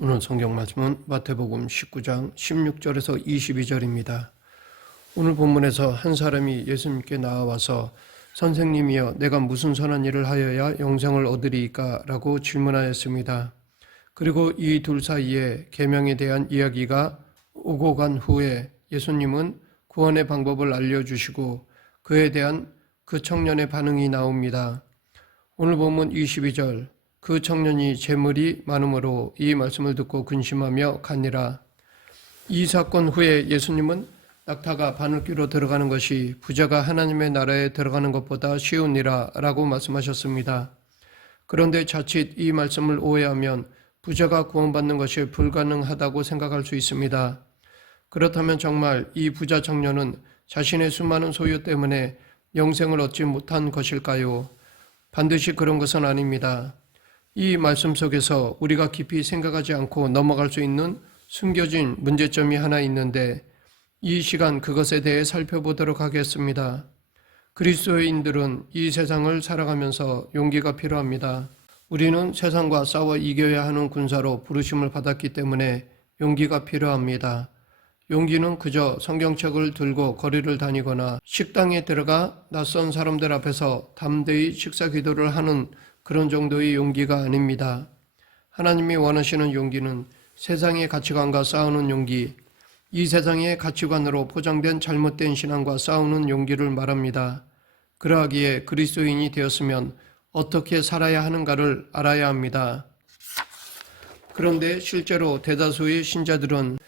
오늘 성경 말씀은 마태복음 19장 16절에서 22절입니다. 오늘 본문에서 한 사람이 예수님께 나와서 선생님이여 내가 무슨 선한 일을 하여야 영생을 얻으리이까? 라고 질문하였습니다. 그리고 이 둘 사이에 계명에 대한 이야기가 오고 간 후에 예수님은 구원의 방법을 알려주시고 그에 대한 그 청년의 반응이 나옵니다. 오늘 본문 22절 그 청년이 재물이 많음으로 이 말씀을 듣고 근심하며 가니라. 이 사건 후에 예수님은 낙타가 바늘귀로 들어가는 것이 부자가 하나님의 나라에 들어가는 것보다 쉬우니라 라고 말씀하셨습니다. 그런데 자칫 이 말씀을 오해하면 부자가 구원받는 것이 불가능하다고 생각할 수 있습니다. 그렇다면 정말 이 부자 청년은 자신의 수많은 소유 때문에 영생을 얻지 못한 것일까요? 반드시 그런 것은 아닙니다. 이 말씀 속에서 우리가 깊이 생각하지 않고 넘어갈 수 있는 숨겨진 문제점이 하나 있는데 이 시간 그것에 대해 살펴보도록 하겠습니다. 그리스도인들은 이 세상을 살아가면서 용기가 필요합니다. 우리는 세상과 싸워 이겨야 하는 군사로 부르심을 받았기 때문에 용기가 필요합니다. 용기는 그저 성경책을 들고 거리를 다니거나 식당에 들어가 낯선 사람들 앞에서 담대히 식사 기도를 하는 그런 정도의 용기가 아닙니다. 하나님이 원하시는 용기는 세상의 가치관과 싸우는 용기, 이 세상의 가치관으로 포장된 잘못된 신앙과 싸우는 용기를 말합니다. 그러하기에 그리스도인이 되었으면 어떻게 살아야 하는가를 알아야 합니다. 그런데 실제로 대다수의 신자들은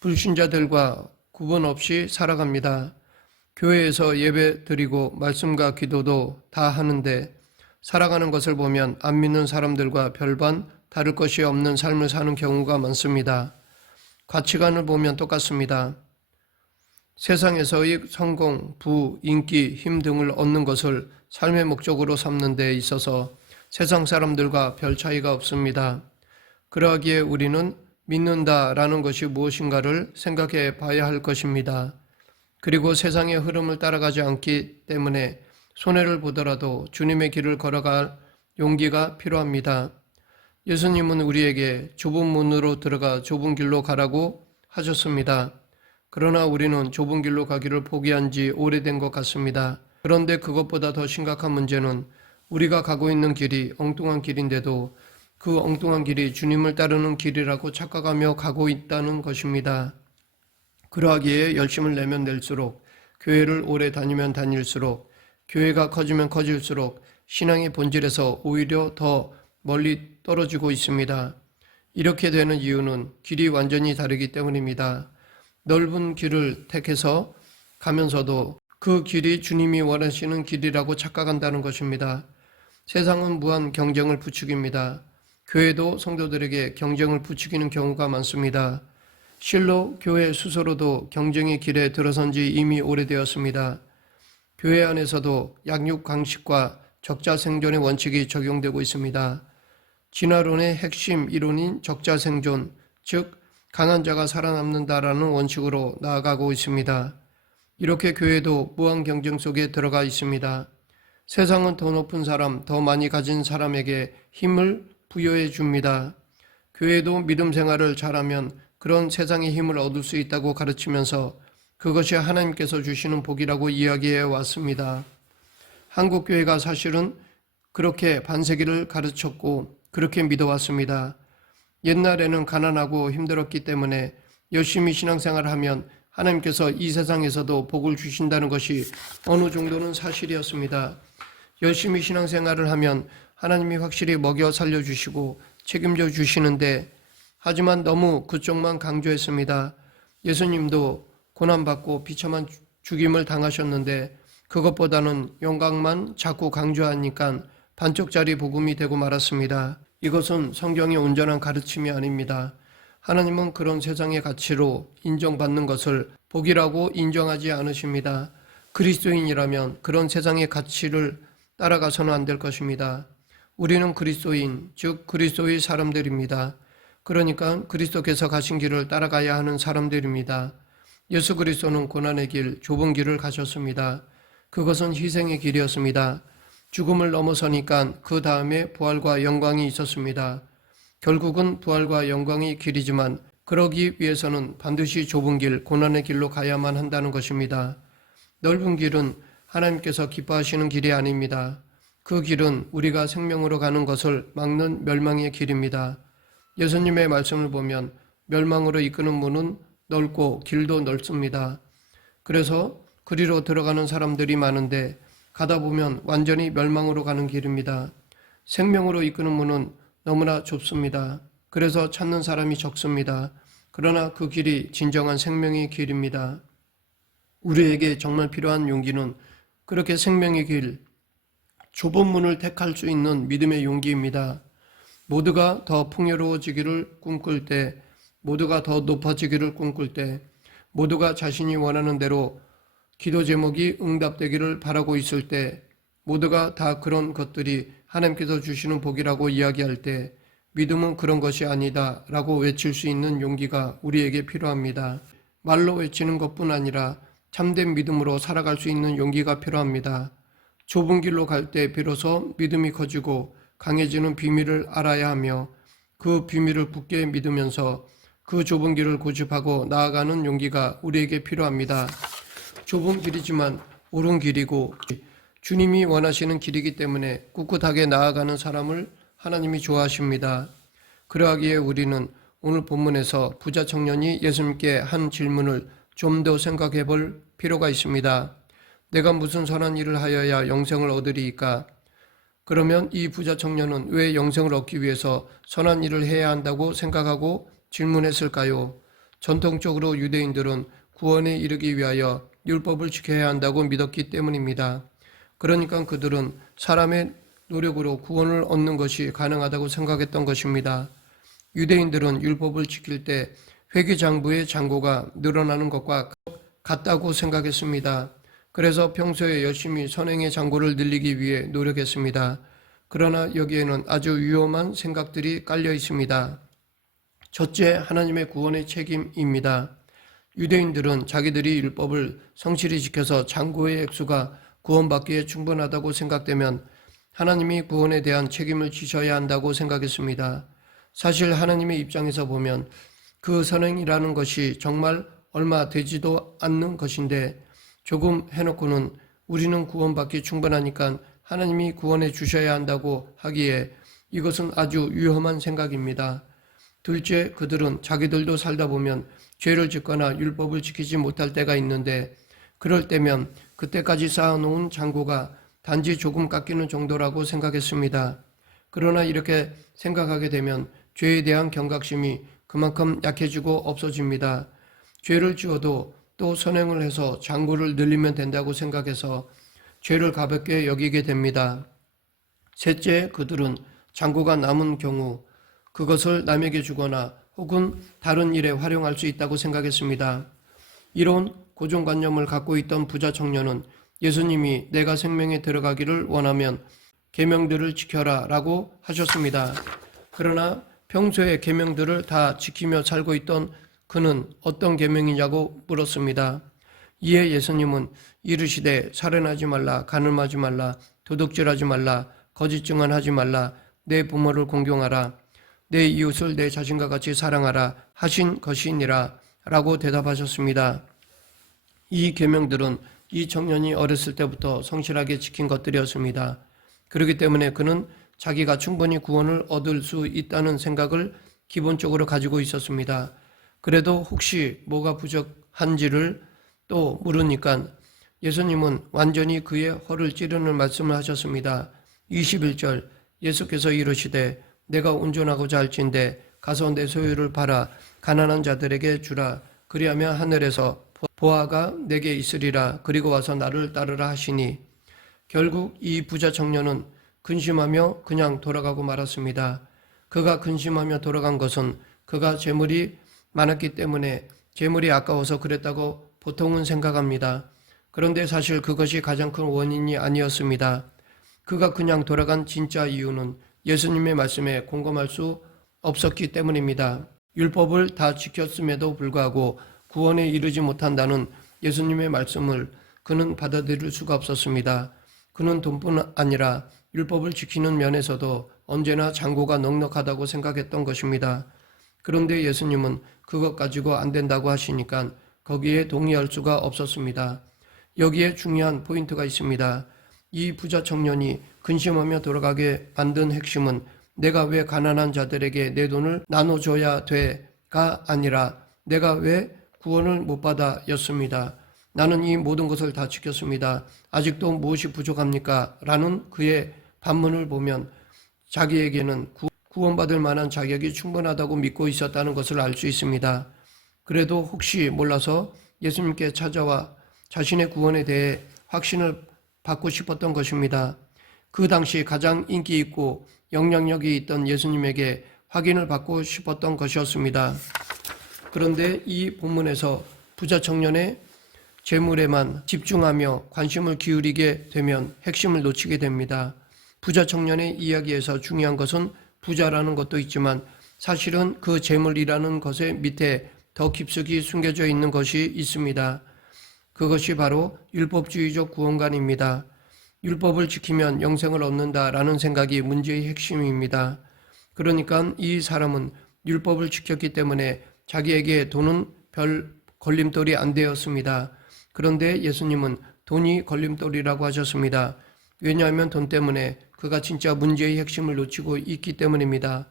불신자들과 구분 없이 살아갑니다. 교회에서 예배 드리고 말씀과 기도도 다 하는데 살아가는 것을 보면 안 믿는 사람들과 별반 다를 것이 없는 삶을 사는 경우가 많습니다. 가치관을 보면 똑같습니다. 세상에서의 성공, 부, 인기, 힘 등을 얻는 것을 삶의 목적으로 삼는 데 있어서 세상 사람들과 별 차이가 없습니다. 그러하기에 우리는 믿는다라는 것이 무엇인가를 생각해 봐야 할 것입니다. 그리고 세상의 흐름을 따라가지 않기 때문에 손해를 보더라도 주님의 길을 걸어갈 용기가 필요합니다. 예수님은 우리에게 좁은 문으로 들어가 좁은 길로 가라고 하셨습니다. 그러나 우리는 좁은 길로 가기를 포기한 지 오래된 것 같습니다. 그런데 그것보다 더 심각한 문제는 우리가 가고 있는 길이 엉뚱한 길인데도 그 엉뚱한 길이 주님을 따르는 길이라고 착각하며 가고 있다는 것입니다. 그러하기에 열심을 내면 낼수록, 교회를 오래 다니면 다닐수록, 교회가 커지면 커질수록 신앙의 본질에서 오히려 더 멀리 떨어지고 있습니다. 이렇게 되는 이유는 길이 완전히 다르기 때문입니다. 넓은 길을 택해서 가면서도 그 길이 주님이 원하시는 길이라고 착각한다는 것입니다. 세상은 무한 경쟁을 부추깁니다. 교회도 성도들에게 경쟁을 부추기는 경우가 많습니다. 실로 교회 스스로도 경쟁의 길에 들어선 지 이미 오래되었습니다. 교회 안에서도 양육 강식과 적자 생존의 원칙이 적용되고 있습니다. 진화론의 핵심 이론인 적자 생존, 즉 강한 자가 살아남는다라는 원칙으로 나아가고 있습니다. 이렇게 교회도 무한 경쟁 속에 들어가 있습니다. 세상은 더 높은 사람, 더 많이 가진 사람에게 힘을 부여해 줍니다. 교회도 믿음 생활을 잘하면 그런 세상의 힘을 얻을 수 있다고 가르치면서 그것이 하나님께서 주시는 복이라고 이야기해 왔습니다. 한국교회가 사실은 그렇게 반세기를 가르쳤고 그렇게 믿어왔습니다. 옛날에는 가난하고 힘들었기 때문에 열심히 신앙생활을 하면 하나님께서 이 세상에서도 복을 주신다는 것이 어느 정도는 사실이었습니다. 열심히 신앙생활을 하면 하나님이 확실히 먹여 살려주시고 책임져 주시는데 하지만 너무 그쪽만 강조했습니다. 예수님도 고난받고 비참한 죽임을 당하셨는데 그것보다는 영광만 자꾸 강조하니까 반쪽짜리 복음이 되고 말았습니다. 이것은 성경의 온전한 가르침이 아닙니다. 하나님은 그런 세상의 가치로 인정받는 것을 복이라고 인정하지 않으십니다. 그리스도인이라면 그런 세상의 가치를 따라가서는 안 될 것입니다. 우리는 그리스도인, 즉 그리스도의 사람들입니다. 그러니까 그리스도께서 가신 길을 따라가야 하는 사람들입니다. 예수 그리스도는 고난의 길, 좁은 길을 가셨습니다. 그것은 희생의 길이었습니다. 죽음을 넘어서니까 그 다음에 부활과 영광이 있었습니다. 결국은 부활과 영광의 길이지만 그러기 위해서는 반드시 좁은 길, 고난의 길로 가야만 한다는 것입니다. 넓은 길은 하나님께서 기뻐하시는 길이 아닙니다. 그 길은 우리가 생명으로 가는 것을 막는 멸망의 길입니다. 예수님의 말씀을 보면 멸망으로 이끄는 문은 넓고 길도 넓습니다. 그래서 그리로 들어가는 사람들이 많은데 가다 보면 완전히 멸망으로 가는 길입니다. 생명으로 이끄는 문은 너무나 좁습니다. 그래서 찾는 사람이 적습니다. 그러나 그 길이 진정한 생명의 길입니다. 우리에게 정말 필요한 용기는 그렇게 생명의 길, 좁은 문을 택할 수 있는 믿음의 용기입니다. 모두가 더 풍요로워지기를 꿈꿀 때, 모두가 더 높아지기를 꿈꿀 때, 모두가 자신이 원하는 대로 기도 제목이 응답되기를 바라고 있을 때, 모두가 다 그런 것들이 하나님께서 주시는 복이라고 이야기할 때 믿음은 그런 것이 아니다 라고 외칠 수 있는 용기가 우리에게 필요합니다. 말로 외치는 것뿐 아니라 참된 믿음으로 살아갈 수 있는 용기가 필요합니다. 좁은 길로 갈 때 비로소 믿음이 커지고 강해지는 비밀을 알아야 하며 그 비밀을 굳게 믿으면서 그 좁은 길을 고집하고 나아가는 용기가 우리에게 필요합니다. 좁은 길이지만 옳은 길이고 주님이 원하시는 길이기 때문에 꿋꿋하게 나아가는 사람을 하나님이 좋아하십니다. 그러하기에 우리는 오늘 본문에서 부자 청년이 예수님께 한 질문을 좀 더 생각해 볼 필요가 있습니다. 내가 무슨 선한 일을 하여야 영생을 얻으리이까? 그러면 이 부자 청년은 왜 영생을 얻기 위해서 선한 일을 해야 한다고 생각하고 질문했을까요? 전통적으로 유대인들은 구원에 이르기 위하여 율법을 지켜야 한다고 믿었기 때문입니다. 그러니까 그들은 사람의 노력으로 구원을 얻는 것이 가능하다고 생각했던 것입니다. 유대인들은 율법을 지킬 때 회계장부의 잔고가 늘어나는 것과 같다고 생각했습니다. 그래서 평소에 열심히 선행의 잔고를 늘리기 위해 노력했습니다. 그러나 여기에는 아주 위험한 생각들이 깔려 있습니다. 첫째, 하나님의 구원의 책임입니다. 유대인들은 자기들이 율법을 성실히 지켜서 잔고의 액수가 구원받기에 충분하다고 생각되면 하나님이 구원에 대한 책임을 지셔야 한다고 생각했습니다. 사실 하나님의 입장에서 보면 그 선행이라는 것이 정말 얼마 되지도 않는 것인데 조금 해놓고는 우리는 구원받기 충분하니까 하나님이 구원해 주셔야 한다고 하기에 이것은 아주 위험한 생각입니다. 둘째, 그들은 자기들도 살다 보면 죄를 짓거나 율법을 지키지 못할 때가 있는데 그럴 때면 그때까지 쌓아놓은 잔고가 단지 조금 깎이는 정도라고 생각했습니다. 그러나 이렇게 생각하게 되면 죄에 대한 경각심이 그만큼 약해지고 없어집니다. 죄를 지어도 또 선행을 해서 잔고를 늘리면 된다고 생각해서 죄를 가볍게 여기게 됩니다. 셋째, 그들은 잔고가 남은 경우 그것을 남에게 주거나 혹은 다른 일에 활용할 수 있다고 생각했습니다. 이런 고정관념을 갖고 있던 부자 청년은 예수님이 내가 생명에 들어가기를 원하면 계명들을 지켜라 라고 하셨습니다. 그러나 평소에 계명들을 다 지키며 살고 있던 그는 어떤 계명이냐고 물었습니다. 이에 예수님은 이르시되 살인하지 말라, 간음하지 말라, 도둑질하지 말라, 거짓 증언하지 말라, 내 부모를 공경하라, 내 이웃을 내 자신과 같이 사랑하라 하신 것이니라 라고 대답하셨습니다. 이 계명들은 이 청년이 어렸을 때부터 성실하게 지킨 것들이었습니다. 그렇기 때문에 그는 자기가 충분히 구원을 얻을 수 있다는 생각을 기본적으로 가지고 있었습니다. 그래도 혹시 뭐가 부족한지를 또 물으니까 예수님은 완전히 그의 허를 찌르는 말씀을 하셨습니다. 21절 예수께서 이르시되 내가 온전하고자 할진대 가서 내 소유를 팔아 가난한 자들에게 주라. 그리하면 하늘에서 보화가 내게 있으리라. 그리고 와서 나를 따르라 하시니 결국 이 부자 청년은 근심하며 그냥 돌아가고 말았습니다. 그가 근심하며 돌아간 것은 그가 재물이 많았기 때문에 재물이 아까워서 그랬다고 보통은 생각합니다. 그런데 사실 그것이 가장 큰 원인이 아니었습니다. 그가 그냥 돌아간 진짜 이유는 예수님의 말씀에 공감할 수 없었기 때문입니다. 율법을 다 지켰음에도 불구하고 구원에 이르지 못한다는 예수님의 말씀을 그는 받아들일 수가 없었습니다. 그는 돈뿐 아니라 율법을 지키는 면에서도 언제나 잔고가 넉넉하다고 생각했던 것입니다. 그런데 예수님은 그것 가지고 안 된다고 하시니까 거기에 동의할 수가 없었습니다. 여기에 중요한 포인트가 있습니다. 이 부자 청년이 근심하며 돌아가게 만든 핵심은 내가 왜 가난한 자들에게 내 돈을 나눠줘야 돼가 아니라 내가 왜 구원을 못 받아 였습니다. 나는 이 모든 것을 다 지켰습니다. 아직도 무엇이 부족합니까? 라는 그의 반문을 보면 자기에게는 구원받을 만한 자격이 충분하다고 믿고 있었다는 것을 알 수 있습니다. 그래도 혹시 몰라서 예수님께 찾아와 자신의 구원에 대해 확신을 받고 싶었던 것입니다. 그 당시 가장 인기 있고 영향력이 있던 예수님에게 확인을 받고 싶었던 것이었습니다. 그런데 이 본문에서 부자 청년의 재물에만 집중하며 관심을 기울이게 되면 핵심을 놓치게 됩니다. 부자 청년의 이야기에서 중요한 것은 부자라는 것도 있지만 사실은 그 재물이라는 것의 밑에 더 깊숙이 숨겨져 있는 것이 있습니다. 그것이 바로 율법주의적 구원관입니다. 율법을 지키면 영생을 얻는다라는 생각이 문제의 핵심입니다. 그러니까 이 사람은 율법을 지켰기 때문에 자기에게 돈은 별 걸림돌이 안 되었습니다. 그런데 예수님은 돈이 걸림돌이라고 하셨습니다. 왜냐하면 돈 때문에 그가 진짜 문제의 핵심을 놓치고 있기 때문입니다.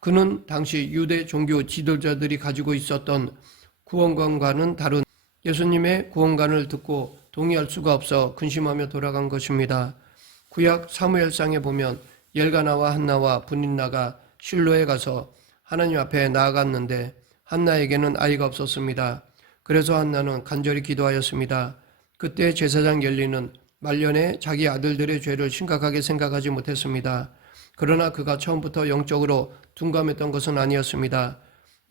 그는 당시 유대 종교 지도자들이 가지고 있었던 구원관과는 다른 예수님의 구원관을 듣고 동의할 수가 없어 근심하며 돌아간 것입니다. 구약 사무엘상에 보면 엘가나와 한나와 분인나가 실로에 가서 하나님 앞에 나아갔는데 한나에게는 아이가 없었습니다. 그래서 한나는 간절히 기도하였습니다. 그때 제사장 엘리는 말년에 자기 아들들의 죄를 심각하게 생각하지 못했습니다. 그러나 그가 처음부터 영적으로 둔감했던 것은 아니었습니다.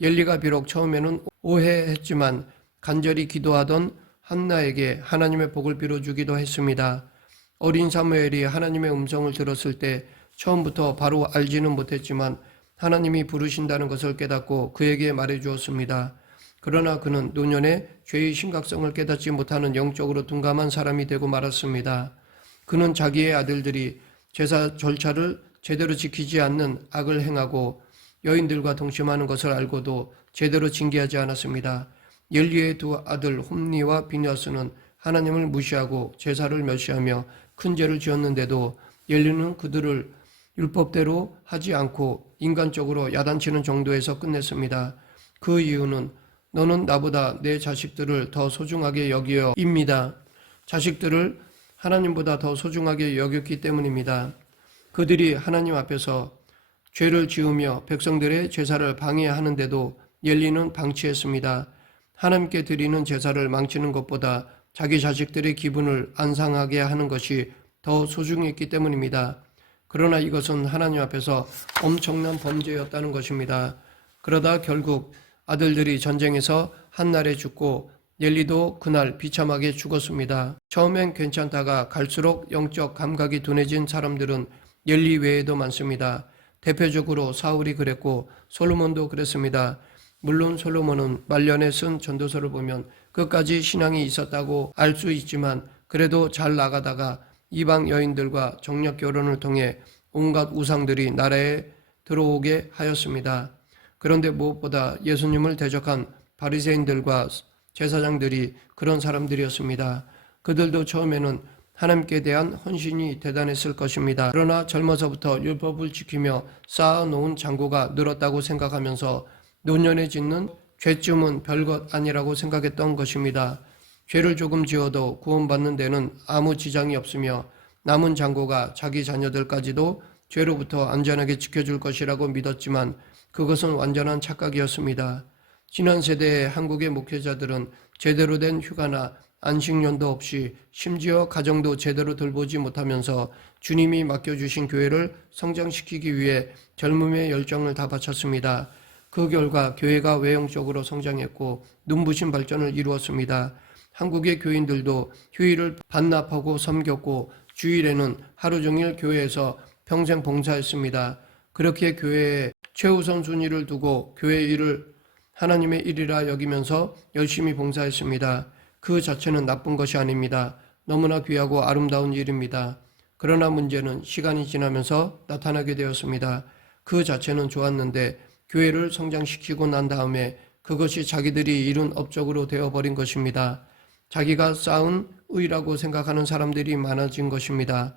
엘리가 비록 처음에는 오해했지만 간절히 기도하던 한나에게 하나님의 복을 빌어주기도 했습니다. 어린 사무엘이 하나님의 음성을 들었을 때 처음부터 바로 알지는 못했지만 하나님이 부르신다는 것을 깨닫고 그에게 말해주었습니다. 그러나 그는 노년에 죄의 심각성을 깨닫지 못하는 영적으로 둔감한 사람이 되고 말았습니다. 그는 자기의 아들들이 제사 절차를 제대로 지키지 않는 악을 행하고 여인들과 동침하는 것을 알고도 제대로 징계하지 않았습니다. 엘리의 두 아들 홈니와 비냐스는 하나님을 무시하고 제사를 멸시하며 큰 죄를 지었는데도 엘리는 그들을 율법대로 하지 않고 인간적으로 야단치는 정도에서 끝냈습니다. 그 이유는 너는 나보다 내 자식들을 더 소중하게 여기어입니다. 자식들을 하나님보다 더 소중하게 여겼기 때문입니다. 그들이 하나님 앞에서 죄를 지으며 백성들의 제사를 방해하는데도 엘리는 방치했습니다. 하나님께 드리는 제사를 망치는 것보다 자기 자식들의 기분을 안 상하게 하는 것이 더 소중했기 때문입니다. 그러나 이것은 하나님 앞에서 엄청난 범죄였다는 것입니다. 그러다 결국 아들들이 전쟁에서 한날에 죽고 엘리도 그날 비참하게 죽었습니다. 처음엔 괜찮다가 갈수록 영적 감각이 둔해진 사람들은 엘리 외에도 많습니다. 대표적으로 사울이 그랬고 솔로몬도 그랬습니다. 물론 솔로몬은 말년에 쓴 전도서를 보면 끝까지 신앙이 있었다고 알 수 있지만 그래도 잘 나가다가 이방 여인들과 정력 결혼을 통해 온갖 우상들이 나라에 들어오게 하였습니다. 그런데 무엇보다 예수님을 대적한 바리새인들과 제사장들이 그런 사람들이었습니다. 그들도 처음에는 하나님께 대한 헌신이 대단했을 것입니다. 그러나 젊어서부터 율법을 지키며 쌓아놓은 잔고가 늘었다고 생각하면서 노년에 짓는 죄쯤은 별것 아니라고 생각했던 것입니다. 죄를 조금 지어도 구원받는 데는 아무 지장이 없으며 남은 잔고가 자기 자녀들까지도 죄로부터 안전하게 지켜줄 것이라고 믿었지만 그것은 완전한 착각이었습니다. 지난 세대의 한국의 목회자들은 제대로 된 휴가나 안식년도 없이 심지어 가정도 제대로 돌보지 못하면서 주님이 맡겨주신 교회를 성장시키기 위해 젊음의 열정을 다 바쳤습니다. 그 결과 교회가 외형적으로 성장했고 눈부신 발전을 이루었습니다. 한국의 교인들도 휴일을 반납하고 섬겼고 주일에는 하루 종일 교회에서 평생 봉사했습니다. 그렇게 교회에 최우선 순위를 두고 교회 일을 하나님의 일이라 여기면서 열심히 봉사했습니다. 그 자체는 나쁜 것이 아닙니다. 너무나 귀하고 아름다운 일입니다. 그러나 문제는 시간이 지나면서 나타나게 되었습니다. 그 자체는 좋았는데 교회를 성장시키고 난 다음에 그것이 자기들이 이룬 업적으로 되어버린 것입니다. 자기가 쌓은 의라고 생각하는 사람들이 많아진 것입니다.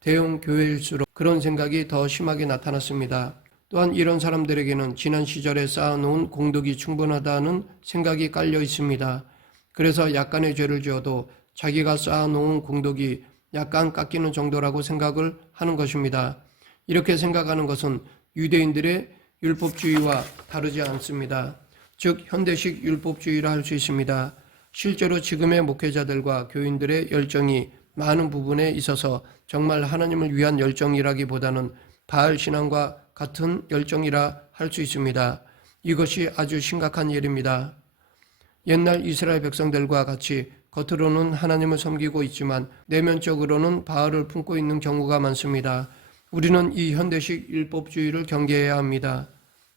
대형 교회일수록 그런 생각이 더 심하게 나타났습니다. 또한 이런 사람들에게는 지난 시절에 쌓아놓은 공덕이 충분하다는 생각이 깔려 있습니다. 그래서 약간의 죄를 지어도 자기가 쌓아놓은 공덕이 약간 깎이는 정도라고 생각을 하는 것입니다. 이렇게 생각하는 것은 유대인들의 율법주의와 다르지 않습니다. 즉 현대식 율법주의라 할 수 있습니다. 실제로 지금의 목회자들과 교인들의 열정이 많은 부분에 있어서 정말 하나님을 위한 열정이라기보다는 바알 신앙과 같은 열정이라 할 수 있습니다. 이것이 아주 심각한 일입니다. 옛날 이스라엘 백성들과 같이 겉으로는 하나님을 섬기고 있지만 내면적으로는 바알을 품고 있는 경우가 많습니다. 우리는 이 현대식 율법주의를 경계해야 합니다.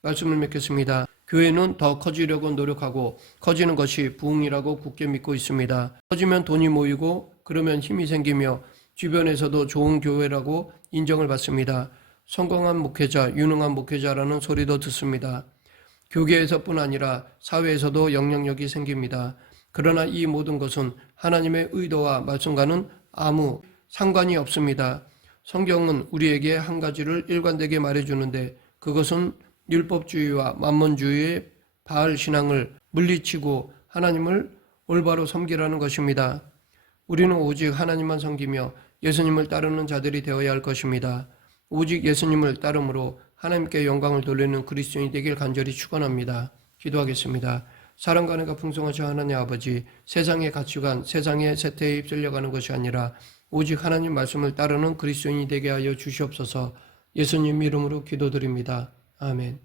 말씀을 맺겠습니다. 교회는 더 커지려고 노력하고 커지는 것이 부흥이라고 굳게 믿고 있습니다. 커지면 돈이 모이고 그러면 힘이 생기며 주변에서도 좋은 교회라고 인정을 받습니다. 성공한 목회자, 유능한 목회자라는 소리도 듣습니다. 교계에서뿐 아니라 사회에서도 영향력이 생깁니다. 그러나 이 모든 것은 하나님의 의도와 말씀과는 아무 상관이 없습니다. 성경은 우리에게 한 가지를 일관되게 말해주는데 그것은 율법주의와 만몬주의의 바알 신앙을 물리치고 하나님을 올바로 섬기라는 것입니다. 우리는 오직 하나님만 섬기며 예수님을 따르는 자들이 되어야 할 것입니다. 오직 예수님을 따름으로 하나님께 영광을 돌리는 그리스도인이 되길 간절히 축원합니다. 기도하겠습니다. 사랑과 은혜가 풍성하신 하나님 아버지, 세상의 가치관, 세상의 세태에 휩쓸려가는 것이 아니라 오직 하나님 말씀을 따르는 그리스도인이 되게 하여 주시옵소서. 예수님 이름으로 기도드립니다. 아멘.